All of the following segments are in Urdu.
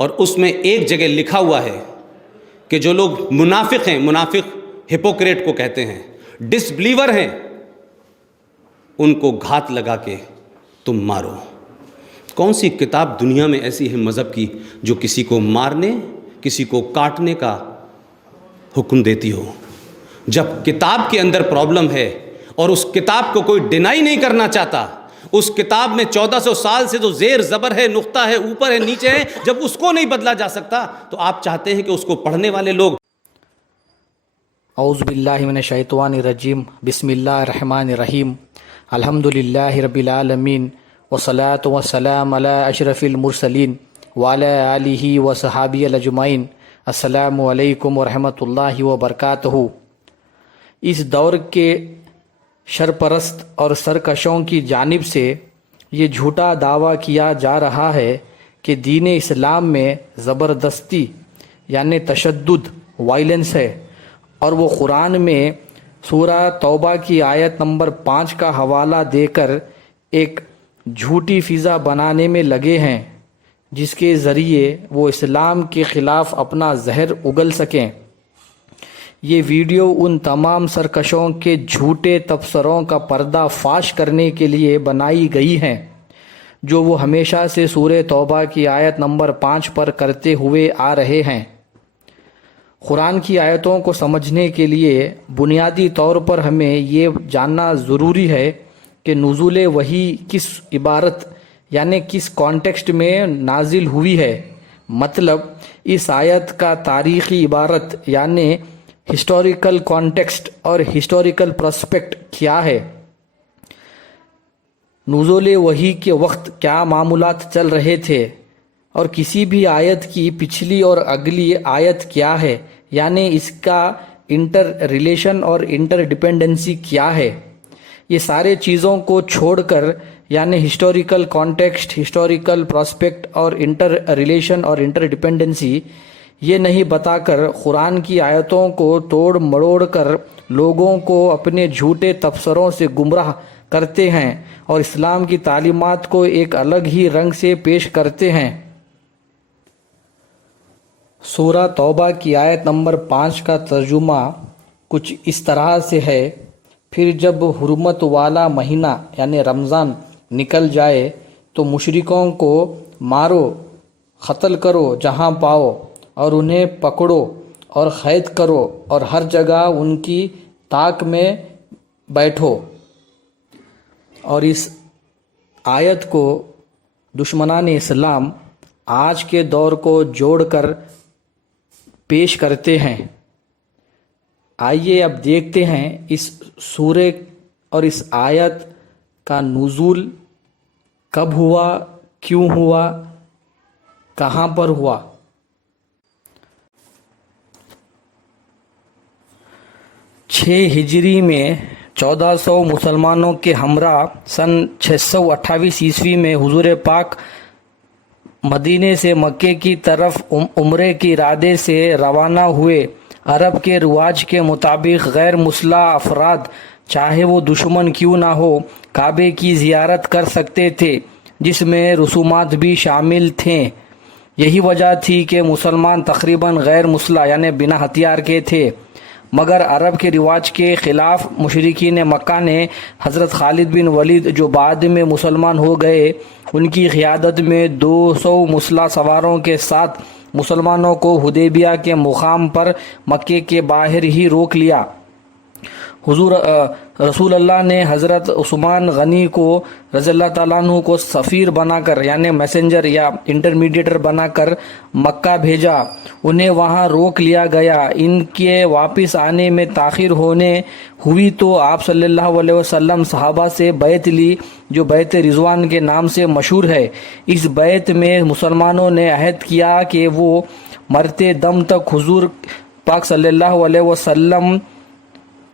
اور اس میں ایک جگہ لکھا ہوا ہے کہ جو لوگ منافق ہیں، منافق ہپوکریٹ کو کہتے ہیں، ڈس بلیور ہیں، ان کو گھات لگا کے تم مارو۔ کون سی کتاب دنیا میں ایسی ہے مذہب کی جو کسی کو مارنے، کسی کو کاٹنے کا حکم دیتی ہو؟ جب کتاب کے اندر پرابلم ہے اور اس کتاب کو کوئی ڈینائی نہیں کرنا چاہتا، اس کتاب میں 1400 سال سے جو زیر زبر ہے، نقطہ ہے، اوپر ہے، نیچے ہے، جب اس کو نہیں بدلا جا سکتا تو آپ چاہتے ہیں کہ اس کو پڑھنے والے لوگ۔ اعوذ باللہ من الشیطان الرجیم، بسم اللہ الرحمن الرحیم، الحمدللہ رب العالمین، والصلاة والسلام علی اشرف المرسلین وعلی آلہ وصحابہ اجمعین۔ السلام علیکم ورحمۃ اللہ وبرکاتہ۔ اس دور کے شرپرست اور سرکشوں کی جانب سے یہ جھوٹا دعویٰ کیا جا رہا ہے کہ دین اسلام میں زبردستی یعنی تشدد، وائلنس ہے، اور وہ قرآن میں سورہ توبہ کی آیت نمبر 5 کا حوالہ دے کر ایک جھوٹی فضا بنانے میں لگے ہیں جس کے ذریعے وہ اسلام کے خلاف اپنا زہر اگل سکیں۔ یہ ویڈیو ان تمام سرکشوں کے جھوٹے تبصروں کا پردہ فاش کرنے کے لیے بنائی گئی ہیں جو وہ ہمیشہ سے سورہ توبہ کی آیت نمبر 5 پر کرتے ہوئے آ رہے ہیں۔ قرآن کی آیتوں کو سمجھنے کے لیے بنیادی طور پر ہمیں یہ جاننا ضروری ہے کہ نزول وحی کس عبارت یعنی کس کانٹیکسٹ میں نازل ہوئی ہے، مطلب اس آیت کا تاریخی عبارت یعنی ہسٹوریکل کانٹیکسٹ اور ہسٹوریکل پرسپیکٹ کیا ہے، نزول وحی کے وقت کیا معاملات چل رہے تھے، اور کسی بھی آیت کی پچھلی اور اگلی آیت کیا ہے، یعنی اس کا انٹر ریلیشن اور انٹر ڈپینڈنسی کیا ہے۔ یہ سارے چیزوں کو چھوڑ کر یعنی ہسٹوریکل کانٹیکسٹ، ہسٹوریکل پراسپیکٹ اور انٹر ریلیشن اور انٹر ڈپینڈنسی یہ نہیں بتا کر قرآن کی آیتوں کو توڑ مڑوڑ کر لوگوں کو اپنے جھوٹے تبصروں سے گمراہ کرتے ہیں اور اسلام کی تعلیمات کو ایک الگ ہی رنگ سے پیش کرتے ہیں۔ سورہ توبہ کی آیت نمبر 5 کا ترجمہ کچھ اس طرح سے ہے: پھر جب حرمت والا مہینہ یعنی رمضان نکل جائے تو مشرکوں کو مارو، قتل کرو جہاں پاؤ، اور انہیں پکڑو اور قید کرو اور ہر جگہ ان کی طاق میں بیٹھو۔ اور اس آیت کو دشمنان اسلام آج کے دور کو جوڑ کر پیش کرتے ہیں۔ آئیے اب دیکھتے ہیں اس سورہ اور اس آیت کا نزول کب ہوا، کیوں ہوا، کہاں پر ہوا۔ 6 ہجری میں 1400 مسلمانوں کے ہمراہ سن 628 عیسوی میں حضور پاک مدینے سے مکے کی طرف عمرے کے ارادے سے روانہ ہوئے۔ عرب کے رواج کے مطابق غیر مسلح افراد چاہے وہ دشمن کیوں نہ ہو کعبے کی زیارت کر سکتے تھے، جس میں رسومات بھی شامل تھیں۔ یہی وجہ تھی کہ مسلمان تقریباً غیر مسلح یعنی بنا ہتھیار کے تھے، مگر عرب کے رواج کے خلاف مشرکین مکہ نے حضرت خالد بن ولید جو بعد میں مسلمان ہو گئے، ان کی قیادت میں 200 مسلح سواروں کے ساتھ مسلمانوں کو حدیبیہ کے مقام پر مکے کے باہر ہی روک لیا۔ رسول اللہ نے حضرت عثمان غنی کو رضی اللہ تعالیٰ عنہ کو سفیر بنا کر یعنی میسنجر یا انٹرمیڈیٹر بنا کر مکہ بھیجا۔ انہیں وہاں روک لیا گیا۔ ان کے واپس آنے میں تاخیر ہوئی تو آپ صلی اللہ علیہ وسلم صحابہ سے بیعت لی جو بیعت رضوان کے نام سے مشہور ہے۔ اس بیعت میں مسلمانوں نے عہد کیا کہ وہ مرتے دم تک حضور پاک صلی اللہ علیہ وسلم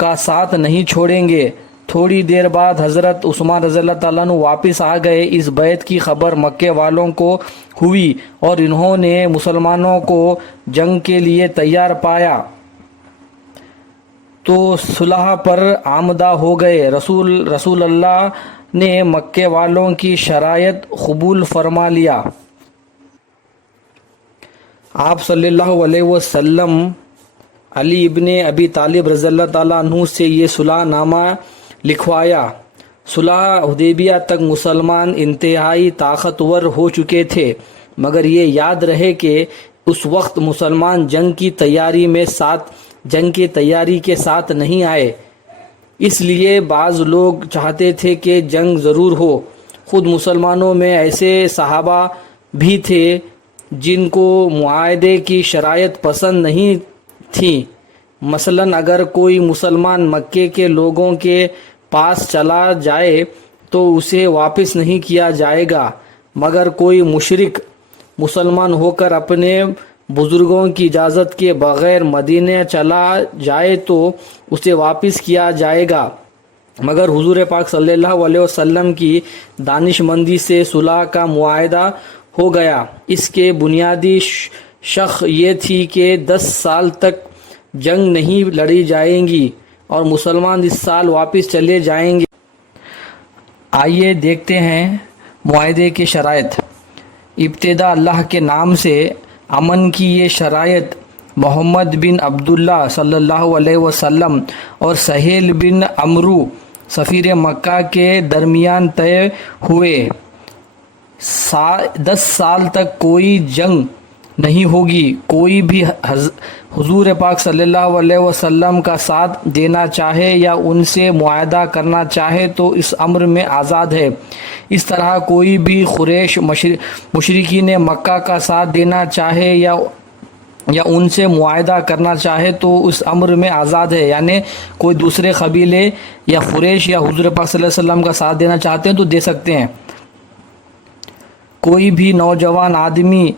کا ساتھ نہیں چھوڑیں گے۔ تھوڑی دیر بعد حضرت عثمان رضی اللہ تعالیٰ عنہ واپس آ گئے۔ اس بیعت کی خبر مکے والوں کو ہوئی اور انہوں نے مسلمانوں کو جنگ کے لیے تیار پایا تو صلح پر آمدہ ہو گئے۔ رسول اللہ نے مکے والوں کی شرائط قبول فرما لیا۔ آپ صلی اللہ علیہ وسلم علی ابن ابی طالب رضی اللہ تعالیٰ عنہ سے یہ صلح نامہ لکھوایا۔ صلح حدیبیہ تک مسلمان انتہائی طاقتور ہو چکے تھے، مگر یہ یاد رہے کہ اس وقت مسلمان جنگ کی تیاری کے ساتھ نہیں آئے، اس لیے بعض لوگ چاہتے تھے کہ جنگ ضرور ہو۔ خود مسلمانوں میں ایسے صحابہ بھی تھے جن کو معاہدے کی شرائط پسند نہیں تھی۔ مثلا اگر کوئی مسلمان مکے کے لوگوں کے پاس چلا جائے تو اسے واپس نہیں کیا جائے گا، مگر کوئی مشرک مسلمان ہو کر اپنے بزرگوں کی اجازت کے بغیر مدینہ چلا جائے تو اسے واپس کیا جائے گا۔ مگر حضور پاک صلی اللہ علیہ وسلم کی دانش مندی سے صلح کا معاہدہ ہو گیا۔ اس کے بنیادی شق یہ تھی کہ 10 سال تک جنگ نہیں لڑی جائیں گی اور مسلمان اس سال واپس چلے جائیں گے۔ آئیے دیکھتے ہیں معاہدے کی شرائط۔ ابتدا اللہ کے نام سے۔ امن کی یہ شرائط محمد بن عبداللہ صلی اللہ علیہ وسلم اور سہیل بن عمرو سفیر مکہ کے درمیان طے ہوئے۔ 10 سال تک کوئی جنگ نہیں ہوگی۔ کوئی بھی حضور پاک صلی اللہ علیہ وسلم کا ساتھ دینا چاہے یا ان سے معاہدہ کرنا چاہے تو اس امر میں آزاد ہے۔ اس طرح کوئی بھی قریش مشرکین مکہ کا ساتھ دینا چاہے یا ان سے معاہدہ کرنا چاہے تو اس امر میں آزاد ہے، یعنی کوئی دوسرے قبیلے یا قریش یا حضور پاک صلی اللہ علیہ وسلم کا ساتھ دینا چاہتے ہیں تو دے سکتے ہیں۔ کوئی بھی نوجوان آدمی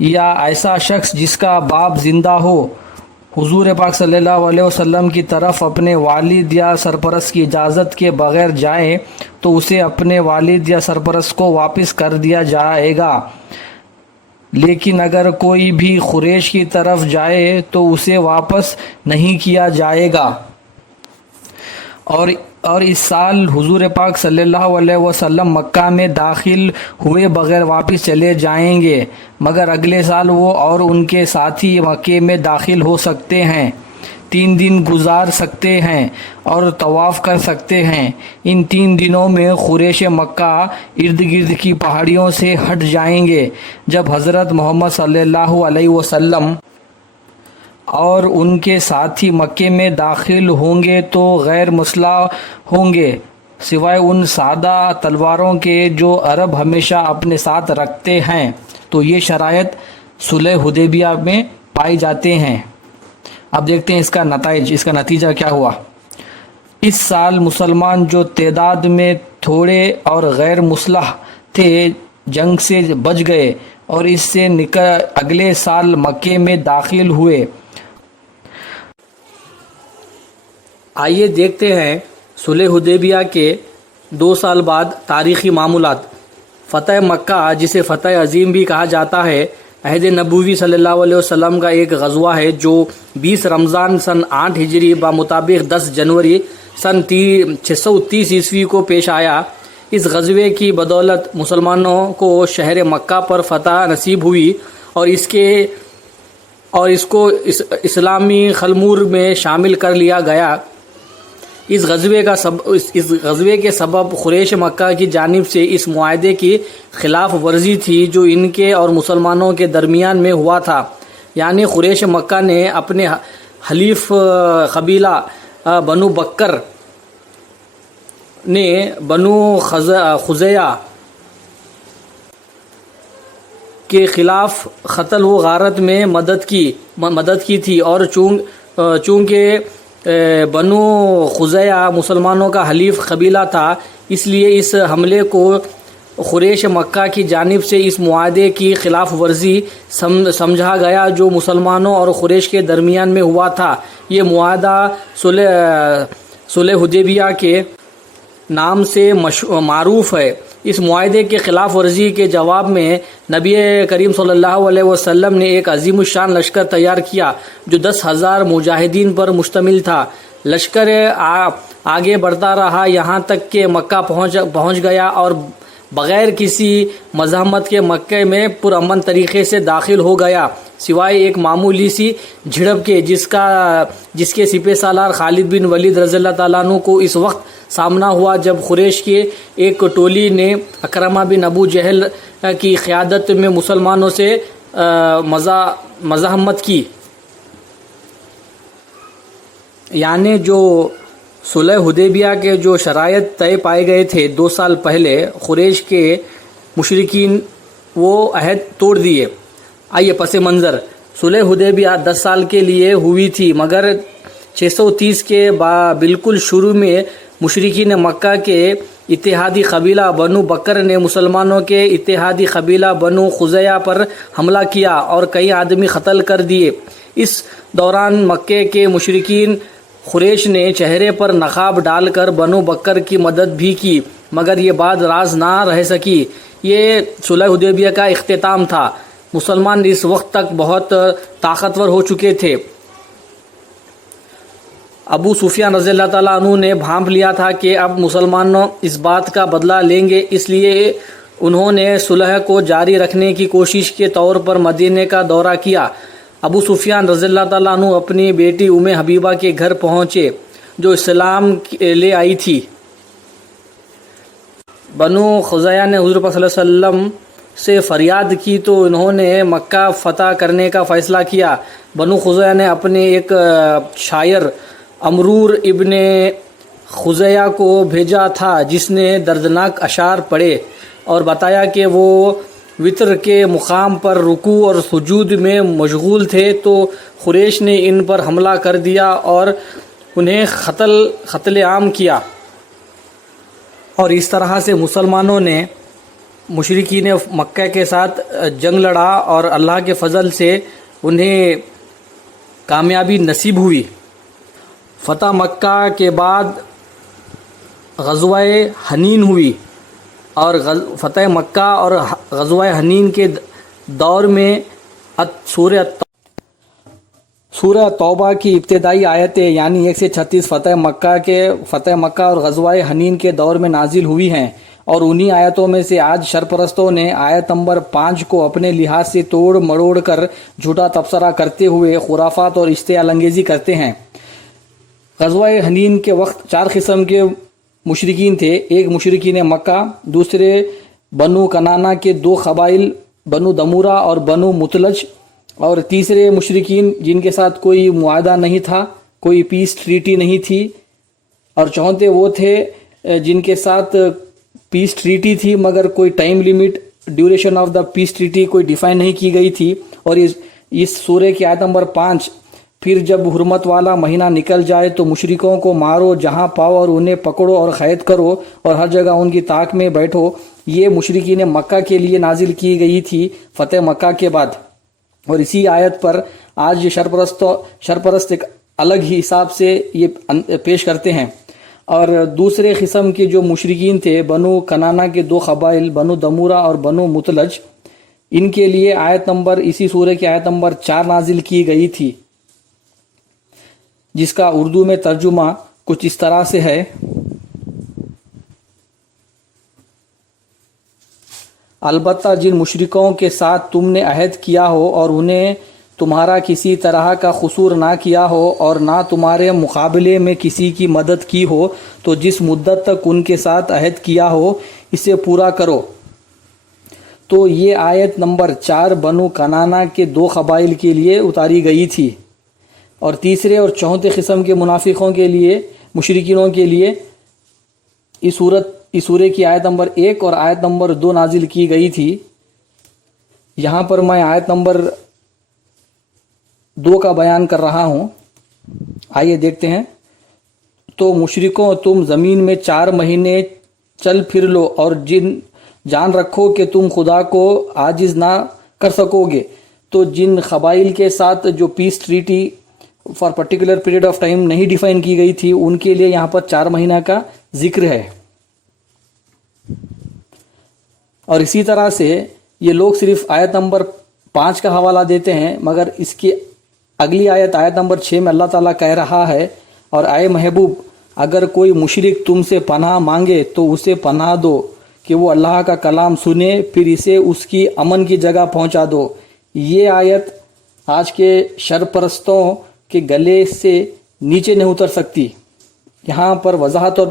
یا ایسا شخص جس کا باپ زندہ ہو حضور پاک صلی اللہ علیہ وسلم کی طرف اپنے والد یا سرپرست کی اجازت کے بغیر جائے تو اسے اپنے والد یا سرپرست کو واپس کر دیا جائے گا، لیکن اگر کوئی بھی قریش کی طرف جائے تو اسے واپس نہیں کیا جائے گا۔ اور اس سال حضور پاک صلی اللہ علیہ وسلم مکہ میں داخل ہوئے بغیر واپس چلے جائیں گے، مگر اگلے سال وہ اور ان کے ساتھی مکے میں داخل ہو سکتے ہیں، 3 دن گزار سکتے ہیں اور طواف کر سکتے ہیں۔ ان 3 دنوں میں قریش مکہ ارد گرد کی پہاڑیوں سے ہٹ جائیں گے۔ جب حضرت محمد صلی اللہ علیہ وسلم اور ان کے ساتھی مکے میں داخل ہوں گے تو غیر مسلح ہوں گے، سوائے ان سادہ تلواروں کے جو عرب ہمیشہ اپنے ساتھ رکھتے ہیں۔ تو یہ شرائط صلح حدیبیہ میں پائی جاتے ہیں۔ اب دیکھتے ہیں اس کا نتائج، اس کا نتیجہ کیا ہوا۔ اس سال مسلمان جو تعداد میں تھوڑے اور غیر مسلح تھے جنگ سے بچ گئے اور اس سے اگلے سال مکے میں داخل ہوئے۔ آئیے دیکھتے ہیں صلح حدیبیہ کے 2 سال بعد تاریخی معمولات۔ فتح مکہ، جسے فتح عظیم بھی کہا جاتا ہے، عہد نبوی صلی اللہ علیہ وسلم کا ایک غزوہ ہے جو 20 رمضان سن 8 ہجری بمطابق 10 جنوری سن 630 عیسوی کو پیش آیا۔ اس غزوے کی بدولت مسلمانوں کو شہر مکہ پر فتح نصیب ہوئی اور اس کو اسلامی خلمور میں شامل کر لیا گیا۔ اس غزوے کے سبب قریش مکہ کی جانب سے اس معاہدے کی خلاف ورزی تھی جو ان کے اور مسلمانوں کے درمیان میں ہوا تھا، یعنی قریش مکہ نے اپنے حلیف قبیلہ بنو بکر نے بنو خزیعہ کے خلاف قتل و غارت میں مدد کی تھی، اور چونکہ بنو خزیعہ مسلمانوں کا حلیف قبیلہ تھا، اس لیے اس حملے کو قریش مکہ کی جانب سے اس معاہدے کی خلاف ورزی سمجھا گیا جو مسلمانوں اور قریش کے درمیان میں ہوا تھا۔ یہ معاہدہ صلح حدیبیہ کے نام سے معروف ہے۔ اس معاہدے کے خلاف ورزی کے جواب میں نبی کریم صلی اللہ علیہ وسلم نے ایک عظیم الشان لشکر تیار کیا جو 10,000 مجاہدین پر مشتمل تھا۔ لشکر آگے بڑھتا رہا یہاں تک کہ مکہ پہنچ گیا اور بغیر کسی مزاحمت کے مکہ میں پرامن طریقے سے داخل ہو گیا، سوائے ایک معمولی سی جھڑپ کے جس کے سپہ سالار خالد بن ولید رضی اللہ تعالیٰ عنہ کو اس وقت سامنا ہوا جب قریش کے ایک ٹولی نے اکرمہ بن ابو جہل کی قیادت میں مسلمانوں سے مزاحمت کی۔ یعنی جو صلح حدیبیہ کے جو شرائط طے پائے گئے تھے 2 سال پہلے، قریش کے مشرکین وہ عہد توڑ دیے۔ آئیے پس منظر، صلح حدیبیہ 10 سال کے لیے ہوئی تھی، مگر 630 کے بالکل شروع میں مشرکین مکہ کے اتحادی قبیلہ بنو بکر نے مسلمانوں کے اتحادی قبیلہ بنو خزیعہ پر حملہ کیا اور کئی آدمی قتل کر دیے۔ اس دوران مکے کے مشرکین قریش نے چہرے پر نقاب ڈال کر بنو بکر کی مدد بھی کی، مگر یہ بات راز نہ رہ سکی۔ یہ صلح حدیبیہ کا اختتام تھا۔ مسلمان اس وقت تک بہت طاقتور ہو چکے تھے۔ ابو سفیان رضی اللہ تعالیٰ عنہ نے بھانپ لیا تھا کہ اب مسلمانوں اس بات کا بدلہ لیں گے، اس لیے انہوں نے صلح کو جاری رکھنے کی کوشش کے طور پر مدینے کا دورہ کیا۔ ابو سفیان رضی اللہ تعالیٰ عنہ اپنی بیٹی ام حبیبہ کے گھر پہنچے جو اسلام لے آئی تھی۔ بنو خزیعہ نے حضور صلی اللہ علیہ وسلم سے فریاد کی تو انہوں نے مکہ فتح کرنے کا فیصلہ کیا۔ بنو خزیعہ نے اپنے ایک شاعر امرور ابن خزیعہ کو بھیجا تھا جس نے دردناک اشعار پڑھے اور بتایا کہ وہ وطر کے مقام پر رکوع اور سجود میں مشغول تھے، تو قریش نے ان پر حملہ کر دیا اور انہیں قتل عام کیا، اور اس طرح سے مسلمانوں نے مشرکین مکہ کے ساتھ جنگ لڑا اور اللہ کے فضل سے انہیں کامیابی نصیب ہوئی۔ فتح مکہ کے بعد غزوہ حنین ہوئی، اور فتح مکہ اور غزوہ حنین کے دور میں سورہ توبہ کی ابتدائی آیتیں یعنی 1 سے 36 فتح مکہ اور غزوہ حنین کے دور میں نازل ہوئی ہیں، اور انہی آیتوں میں سے آج شرپرستوں نے آیت نمبر 5 کو اپنے لحاظ سے توڑ مڑوڑ کر جھوٹا تبصرہ کرتے ہوئے خرافات اور اشتعال انگیزی کرتے ہیں۔ غزوہ حنین کے وقت 4 قسم کے مشرکین تھے۔ ایک مشرکین مکہ، دوسرے بنو کنانہ کے 2 قبائل بنو دمورہ اور بنو مطلج، اور تیسرے مشرکین جن کے ساتھ کوئی معاہدہ نہیں تھا، کوئی پیس ٹریٹی نہیں تھی، اور چوتھے وہ تھے جن کے ساتھ پیس ٹریٹی تھی مگر کوئی time limit, duration of the peace treaty کوئی ڈیفائن نہیں کی گئی تھی۔ اور اس سورہ کی آیت نمبر 5، پھر جب حرمت والا مہینہ نکل جائے تو مشرکوں کو مارو جہاں پاؤ اور انہیں پکڑو اور قید کرو اور ہر جگہ ان کی طاق میں بیٹھو، یہ مشرکین مکہ کے لیے نازل کی گئی تھی فتح مکہ کے بعد۔ اور اسی آیت پر آج شرپرست ایک الگ ہی حساب سے یہ پیش کرتے ہیں۔ اور دوسرے قسم کے جو مشرکین تھے بنو کنانہ کے 2 قبائل بنو دمورہ اور بنو مطلج، ان کے لیے اسی سورہ کی آیت نمبر 4 نازل کی گئی تھی، جس کا اردو میں ترجمہ کچھ اس طرح سے ہے: البتہ جن مشرکوں کے ساتھ تم نے عہد کیا ہو اور انہیں تمہارا کسی طرح کا قصور نہ کیا ہو اور نہ تمہارے مقابلے میں کسی کی مدد کی ہو، تو جس مدت تک ان کے ساتھ عہد کیا ہو اسے پورا کرو۔ تو یہ آیت نمبر 4 بنو کنانہ کے 2 قبائل کے لیے اتاری گئی تھی، اور تیسرے اور چوتھے قسم کے منافقوں کے لیے، مشرکینوں کے لیے اس سورہ کی آیت نمبر 1 اور آیت نمبر 2 نازل کی گئی تھی۔ یہاں پر میں آیت نمبر 2 کا بیان کر رہا ہوں، آئیے دیکھتے ہیں۔ تو مشرکوں، تم زمین میں 4 مہینے چل پھر لو اور جان رکھو کہ تم خدا کو عاجز نہ کر سکو گے۔ تو جن قبائل کے ساتھ جو peace treaty for particular period of time نہیں ڈیفائن کی گئی تھی، ان کے لیے یہاں پر 4 مہینہ کا ذکر ہے۔ اور اسی طرح سے یہ لوگ صرف آیت نمبر 5 کا حوالہ دیتے ہیں، مگر اس کی اگلی آیت نمبر 6 میں اللہ تعالیٰ کہہ رہا ہے: اور اے محبوب، اگر کوئی مشرک تم سے پناہ مانگے تو اسے پناہ دو، کہ وہ اللہ کا کلام سنے پھر اسے اس کی امن کی جگہ پہنچا دو. یہ آیت آج کے شرپرستوں کے گلے سے نیچے نہیں اتر سکتی. یہاں پر وضاحت طور پہ